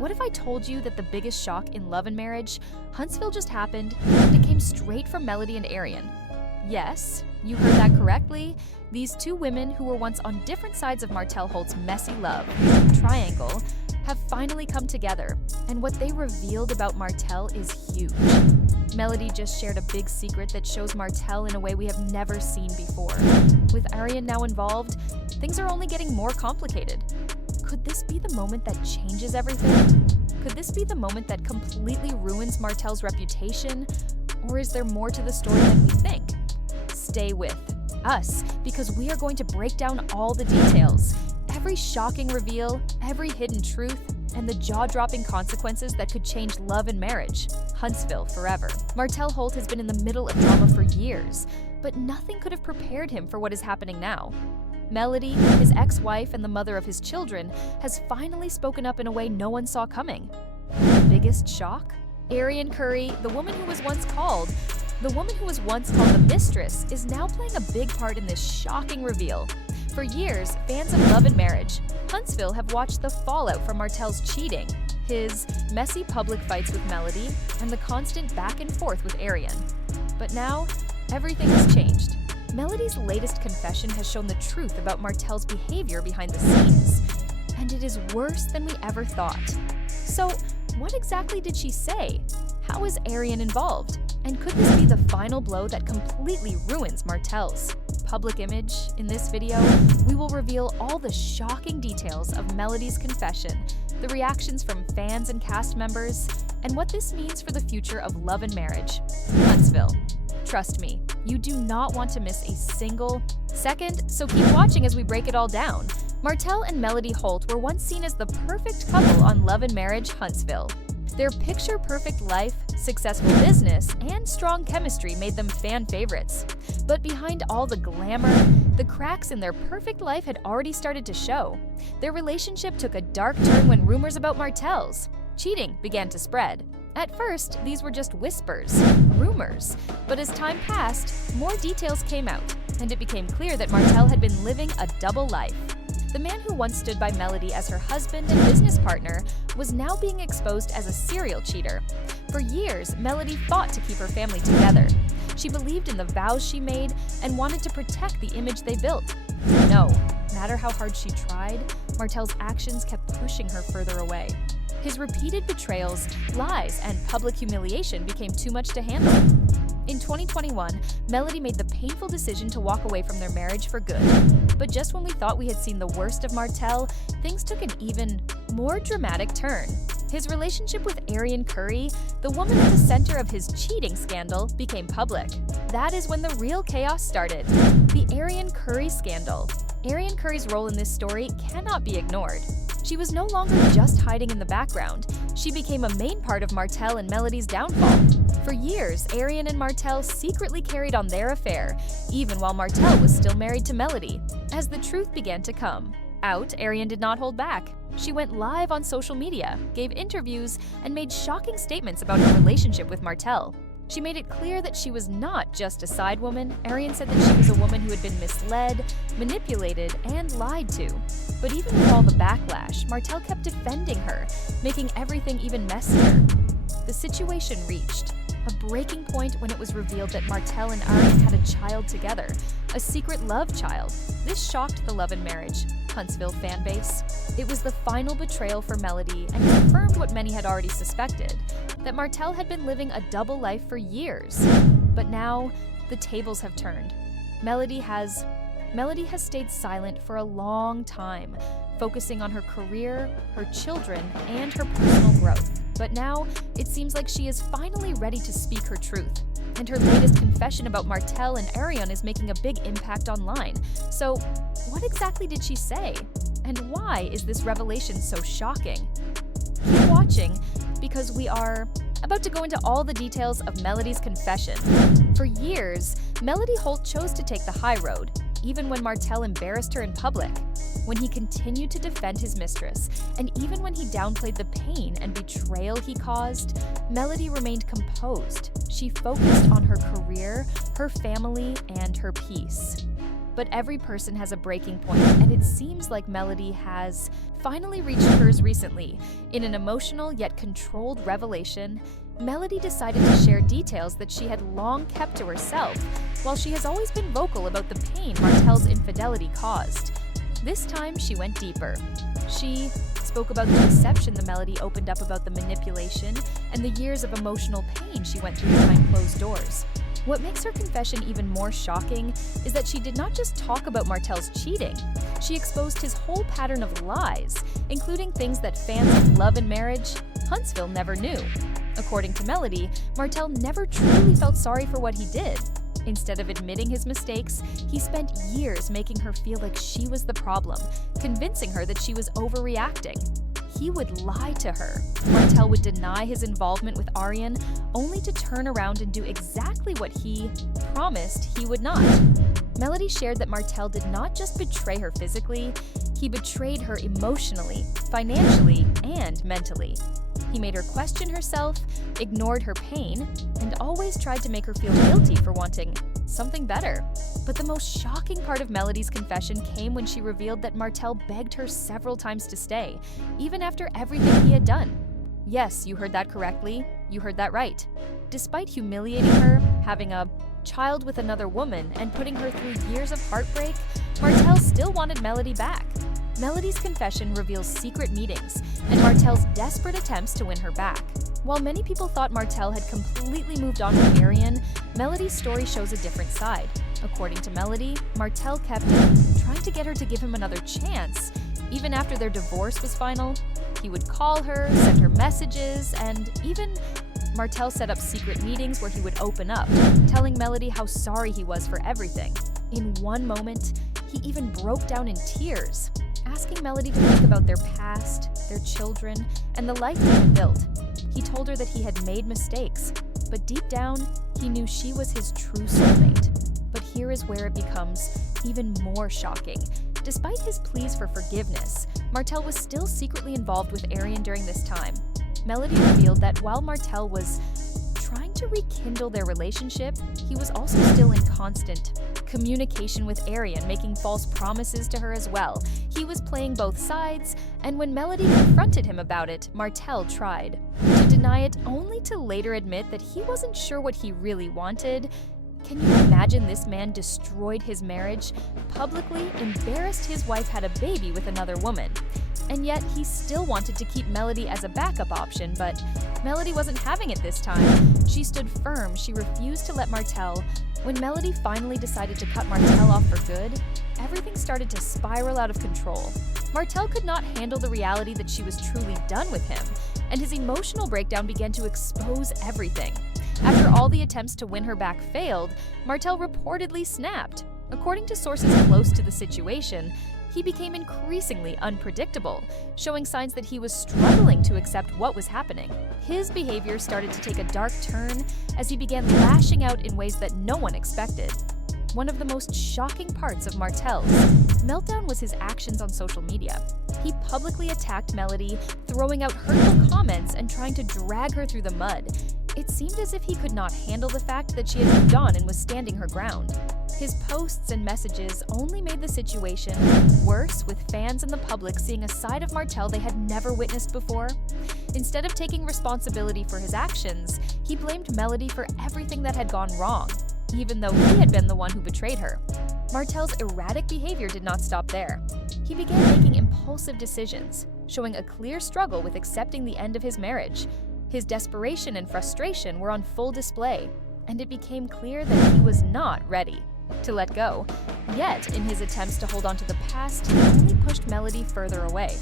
What if I told you that the biggest shock in Love and Marriage, Huntsville, just happened, and it came straight from Melody and Arionne? Yes, you heard that correctly. These two women who were once on different sides of Martell Holt's messy love triangle have finally come together, and what they revealed about Martell is huge. Melody just shared a big secret that shows Martell in a way we have never seen before. With Arionne now involved, things are only getting more complicated. Could this be the moment that changes everything? Could this be the moment that completely ruins Martell's reputation? Or is there more to the story than we think? Stay with us, because we are going to break down all the details, every shocking reveal, every hidden truth, and the jaw-dropping consequences that could change love and marriage, Huntsville forever. Martell Holt has been in the middle of drama for years, but nothing could have prepared him for what is happening now. Melody, his ex-wife and the mother of his children, has finally spoken up in a way no one saw coming. The biggest shock? Arionne Curry, the woman who was once called the mistress, is now playing a big part in this shocking reveal. For years, fans of Love and Marriage, Huntsville have watched the fallout from Martell's cheating, his messy public fights with Melody, and the constant back and forth with Arionne. But now, everything has changed. Melody's latest confession has shown the truth about Martell's behavior behind the scenes, and it is worse than we ever thought. So, what exactly did she say? How is Arionne involved? And could this be the final blow that completely ruins Martell's public image? In this video, we will reveal all the shocking details of Melody's confession, the reactions from fans and cast members, and what this means for the future of Love and Marriage, Huntsville. Trust me, you do not want to miss a single second, so keep watching as we break it all down. Martell and Melody Holt were once seen as the perfect couple on Love and Marriage, Huntsville. Their picture-perfect life, successful business, and strong chemistry made them fan favorites. But behind all the glamour, the cracks in their perfect life had already started to show. Their relationship took a dark turn when rumors about Martell's cheating began to spread. At first, these were just whispers, rumors, but as time passed, more details came out, and it became clear that Martell had been living a double life. The man who once stood by Melody as her husband and business partner was now being exposed as a serial cheater. For years, Melody fought to keep her family together. She believed in the vows she made and wanted to protect the image they built. No matter how hard she tried, Martell's actions kept pushing her further away. His repeated betrayals, lies, and public humiliation became too much to handle. In 2021, Melody made the painful decision to walk away from their marriage for good. But just when we thought we had seen the worst of Martell, things took an even more dramatic turn. His relationship with Arionne Curry, the woman at the center of his cheating scandal, became public. That is when the real chaos started. The Arionne Curry scandal. Arionne Curry's role in this story cannot be ignored. She was no longer just hiding in the background. She became a main part of Martell and Melody's downfall. For years, Arionne and Martell secretly carried on their affair, even while Martell was still married to Melody. As the truth began to come out, Arionne did not hold back. She went live on social media, gave interviews, and made shocking statements about her relationship with Martell. She made it clear that she was not just a side woman. Arionne said that she was a woman who had been misled, manipulated, and lied to. But even with all the backlash, Martell kept defending her, making everything even messier. The situation reached a breaking point when it was revealed that Martell and Arionne had a child together, a secret love child. This shocked the Love and Marriage, Huntsville fan base. It was the final betrayal for Melody and confirmed what many had already suspected, that Martell had been living a double life for years. But now, the tables have turned. Melody has stayed silent for a long time, focusing on her career, her children, and her personal growth. But now, it seems like she is finally ready to speak her truth. And her latest confession about Martell and Arionne is making a big impact online. So, what exactly did she say? And why is this revelation so shocking? Keep watching, because we are about to go into all the details of Melody's confession. For years, Melody Holt chose to take the high road, even when Martell embarrassed her in public, when he continued to defend his mistress, and even when he downplayed the pain and betrayal he caused, Melody remained composed. She focused on her career, her family, and her peace. But every person has a breaking point, and it seems like Melody has finally reached hers recently. In an emotional yet controlled revelation, Melody decided to share details that she had long kept to herself, while she has always been vocal about the pain Martell's infidelity caused. This time, she went deeper. She spoke about the deception the Melody opened up about the manipulation and the years of emotional pain she went through behind closed doors. What makes her confession even more shocking is that she did not just talk about Martell's cheating. She exposed his whole pattern of lies, including things that fans of Love and Marriage, Huntsville never knew. According to Melody, Martell never truly felt sorry for what he did. Instead of admitting his mistakes, he spent years making her feel like she was the problem, convincing her that she was overreacting. He would lie to her. Martell would deny his involvement with Arionne, only to turn around and do exactly what he promised he would not. Melody shared that Martell did not just betray her physically, he betrayed her emotionally, financially, and mentally. He made her question herself, ignored her pain, and always tried to make her feel guilty for wanting something better. But the most shocking part of Melody's confession came when she revealed that Martell begged her several times to stay, even after everything he had done. Yes, you heard that correctly. You heard that right. Despite humiliating her, having a child with another woman, and putting her through years of heartbreak, Martell still wanted Melody back. Melody's confession reveals secret meetings and Martell's desperate attempts to win her back. While many people thought Martell had completely moved on from Arionne, Melody's story shows a different side. According to Melody, Martell kept trying to get her to give him another chance. Even after their divorce was final, he would call her, send her messages, and even Martell set up secret meetings where he would open up, telling Melody how sorry he was for everything. In one moment, he even broke down in tears, asking Melody to think about their past, their children, and the life they had built. He told her that he had made mistakes, but deep down, he knew she was his true soulmate. But here is where it becomes even more shocking. Despite his pleas for forgiveness, Martell was still secretly involved with Arionne during this time. Melody revealed that while Martell was trying to rekindle their relationship, he was also still in constant communication with Arionne, making false promises to her as well. He was playing both sides, and when Melody confronted him about it, Martell tried to deny it, only to later admit that he wasn't sure what he really wanted. Can you imagine this man destroyed his marriage, publicly embarrassed his wife had a baby with another woman? And yet, he still wanted to keep Melody as a backup option, but Melody wasn't having it this time. She stood firm, she refused to let Martell. When Melody finally decided to cut Martell off for good, everything started to spiral out of control. Martell could not handle the reality that she was truly done with him, and his emotional breakdown began to expose everything. After all the attempts to win her back failed, Martell reportedly snapped. According to sources close to the situation, he became increasingly unpredictable, showing signs that he was struggling to accept what was happening. His behavior started to take a dark turn as he began lashing out in ways that no one expected. One of the most shocking parts of Martell's meltdown was his actions on social media. He publicly attacked Melody, throwing out hurtful comments and trying to drag her through the mud. It seemed as if he could not handle the fact that she had moved on and was standing her ground. His posts and messages only made the situation worse, with fans and the public seeing a side of Martell they had never witnessed before. Instead of taking responsibility for his actions, he blamed Melody for everything that had gone wrong, even though he had been the one who betrayed her. Martell's erratic behavior did not stop there. He began making impulsive decisions, showing a clear struggle with accepting the end of his marriage. His desperation and frustration were on full display, and it became clear that he was not ready to let go. Yet, in his attempts to hold on to the past, he only pushed Melody further away.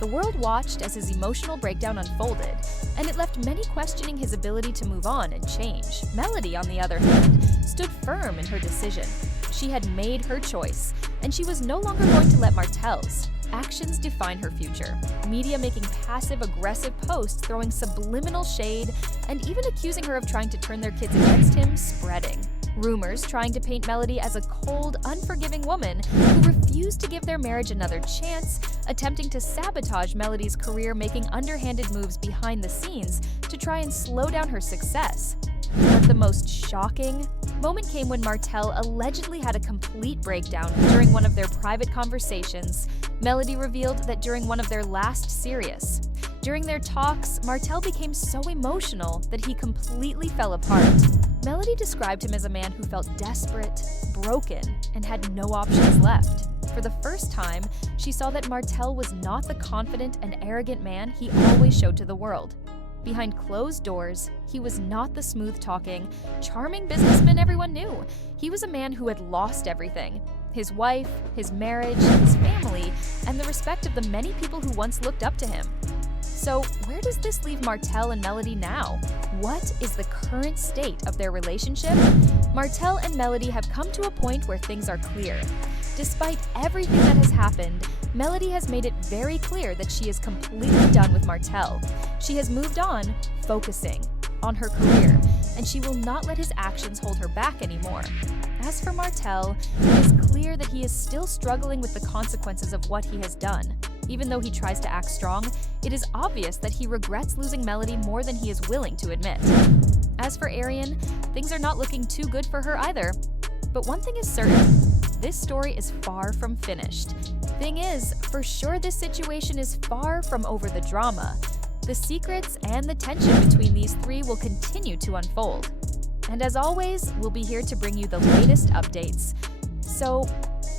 The world watched as his emotional breakdown unfolded, and it left many questioning his ability to move on and change. Melody, on the other hand, stood firm in her decision. She had made her choice, and she was no longer going to let Martell's actions define her future. Media making passive-aggressive posts, throwing subliminal shade, and even accusing her of trying to turn their kids against him, spreading. Rumors trying to paint Melody as a cold, unforgiving woman who refused to give their marriage another chance, attempting to sabotage Melody's career, making underhanded moves behind the scenes to try and slow down her success. But the most shocking Moment came when Martell allegedly had a complete breakdown during one of their private conversations. Melody revealed that during one of their last serious. During their talks, Martell became so emotional that he completely fell apart. Melody described him as a man who felt desperate, broken, and had no options left. For the first time, she saw that Martell was not the confident and arrogant man he always showed to the world. Behind closed doors, he was not the smooth-talking, charming businessman everyone knew. He was a man who had lost everything: his wife, his marriage, his family, and the respect of the many people who once looked up to him. So, where does this leave Martell and Melody now? What is the current state of their relationship? Martell and Melody have come to a point where things are clear. Despite everything that has happened, Melody has made it very clear that she is completely done with Martell. She has moved on, focusing on her career, and she will not let his actions hold her back anymore. As for Martell, it is clear that he is still struggling with the consequences of what he has done. Even though he tries to act strong, it is obvious that he regrets losing Melody more than he is willing to admit. As for Arionne, things are not looking too good for her either. But one thing is certain, this story is far from finished. Thing is, for sure this situation is far from over the drama. The secrets and the tension between these three will continue to unfold. And as always, we'll be here to bring you the latest updates. So,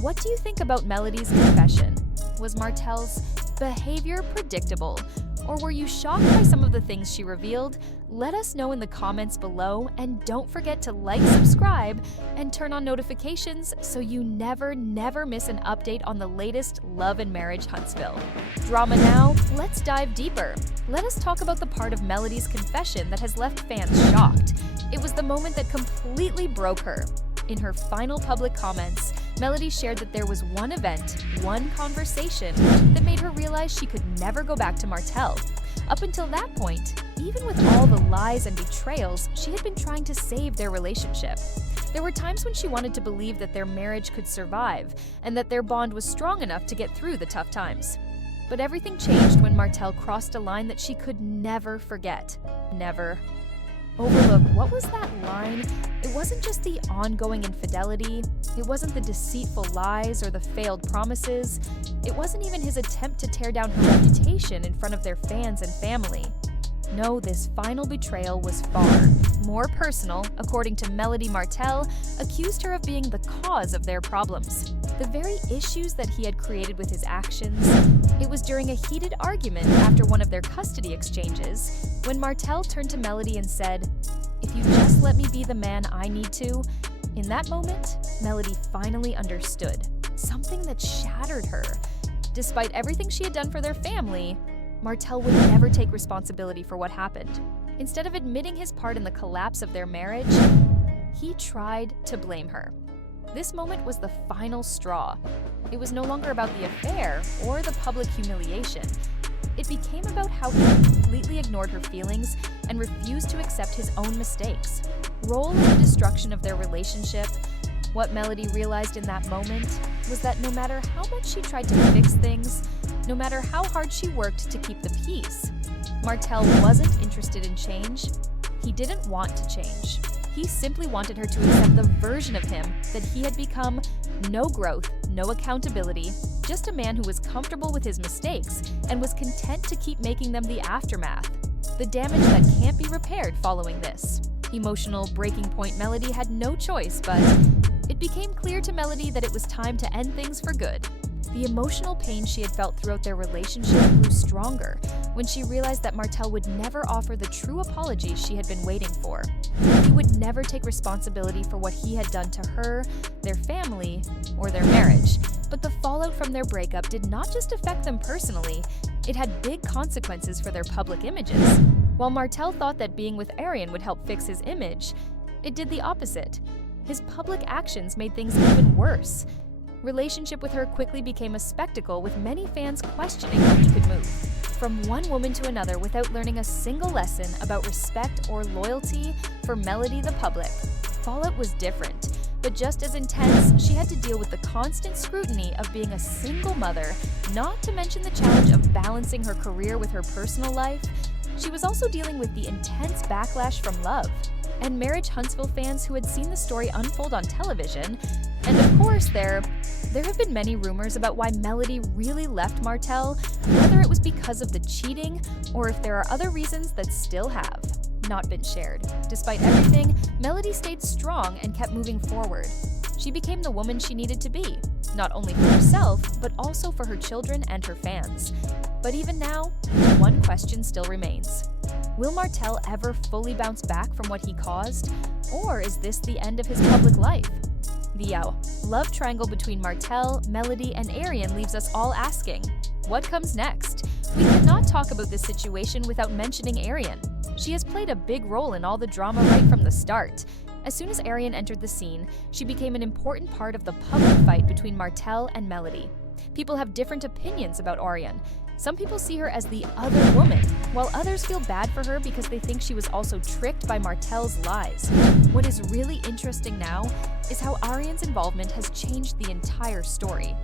what do you think about Melody's confession? Was Martell's behavior predictable? Or were you shocked by some of the things she revealed? Let us know in the comments below, and don't forget to like, subscribe, and turn on notifications so you never miss an update on the latest love and marriage Huntsville. Drama now, let's dive deeper. Let us talk about the part of Melody's confession that has left fans shocked. It was the moment that completely broke her. In her final public comments, Melody shared that there was one event, one conversation, that made her realize she could never go back to Martell. Up until that point, even with all the lies and betrayals, she had been trying to save their relationship. There were times when she wanted to believe that their marriage could survive, and that their bond was strong enough to get through the tough times. But everything changed when Martell crossed a line that she could never forget. Never. Overlook, what was that line? It wasn't just the ongoing infidelity, it wasn't the deceitful lies or the failed promises, it wasn't even his attempt to tear down her reputation in front of their fans and family. No, this final betrayal was far more personal. According to Melody, Martell accused her of being the cause of their problems. The very issues that he had created with his actions. It was during a heated argument after one of their custody exchanges when Martell turned to Melody and said, "If you just let me be the man I need to." In that moment, Melody finally understood, something that shattered her. Despite everything she had done for their family, Martell would never take responsibility for what happened. Instead of admitting his part in the collapse of their marriage, he tried to blame her. This moment was the final straw. It was no longer about the affair or the public humiliation. It became about how he completely ignored her feelings and refused to accept his own mistakes. Role in the destruction of their relationship. What Melody realized in that moment was that no matter how much she tried to fix things, no matter how hard she worked to keep the peace, Martell wasn't interested in change. He didn't want to change. He simply wanted her to accept the version of him that he had become. No growth, no accountability, just a man who was comfortable with his mistakes and was content to keep making them the aftermath. The damage that can't be repaired following this. Emotional breaking point Melody had no choice, but it became clear to Melody that it was time to end things for good. The emotional pain she had felt throughout their relationship grew stronger when she realized that Martell would never offer the true apology she had been waiting for. He would never take responsibility for what he had done to her, their family, or their marriage. But the fallout from their breakup did not just affect them personally, it had big consequences for their public images. While Martell thought that being with Arionne would help fix his image, it did the opposite. His public actions made things even worse. Relationship with her quickly became a spectacle, with many fans questioning how he could move from one woman to another without learning a single lesson about respect or loyalty. For Melody, the public fallout was different, but just as intense. She had to deal with the constant scrutiny of being a single mother, not to mention the challenge of balancing her career with her personal life. She was also dealing with the intense backlash from love. and Marriage Huntsville fans who had seen the story unfold on television. And of course, there have been many rumors about why Melody really left Martell, whether it was because of the cheating or if there are other reasons that still have not been shared. Despite everything, Melody stayed strong and kept moving forward. She became the woman she needed to be, not only for herself, but also for her children and her fans. But even now, one question still remains. Will Martell ever fully bounce back from what he caused? Or is this the end of his public life? The love triangle between Martell, Melody, and Arionne leaves us all asking, what comes next? We cannot talk about this situation without mentioning Arionne. She has played a big role in all the drama right from the start. As soon as Arionne entered the scene, she became an important part of the public fight between Martell and Melody. People have different opinions about Arionne. Some people see her as the other woman, while others feel bad for her because they think she was also tricked by Martell's lies. What is really interesting now is how Arionne's involvement has changed the entire story.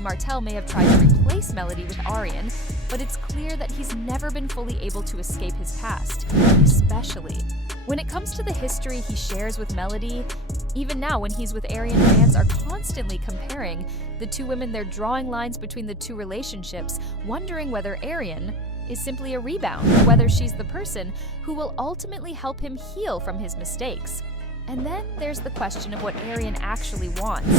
Martell may have tried to replace Melody with Arionne, but it's clear that he's never been fully able to escape his past, especially when it comes to the history he shares with Melody. Even now, when he's with Arionne, fans are constantly comparing the two women. They're drawing lines between the two relationships, wondering whether Arionne is simply a rebound or whether she's the person who will ultimately help him heal from his mistakes. And then there's the question of what Arionne actually wants.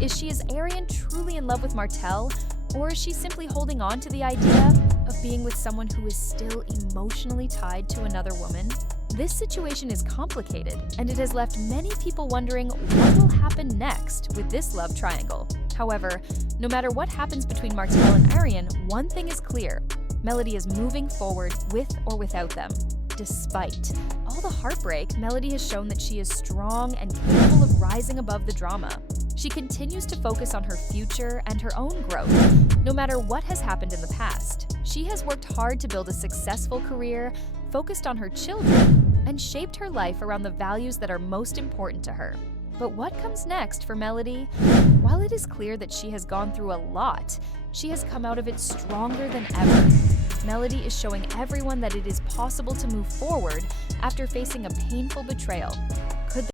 Is Arionne truly in love with Martell, or is she simply holding on to the idea of being with someone who is still emotionally tied to another woman? This situation is complicated, and it has left many people wondering what will happen next with this love triangle. However, no matter what happens between Martell and Arionne, one thing is clear: Melody is moving forward with or without them. Despite all the heartbreak, Melody has shown that she is strong and capable of rising above the drama. She continues to focus on her future and her own growth, no matter what has happened in the past. She has worked hard to build a successful career, focused on her children, and shaped her life around the values that are most important to her. But what comes next for Melody? While it is clear that she has gone through a lot, she has come out of it stronger than ever. Melody is showing everyone that it is possible to move forward after facing a painful betrayal.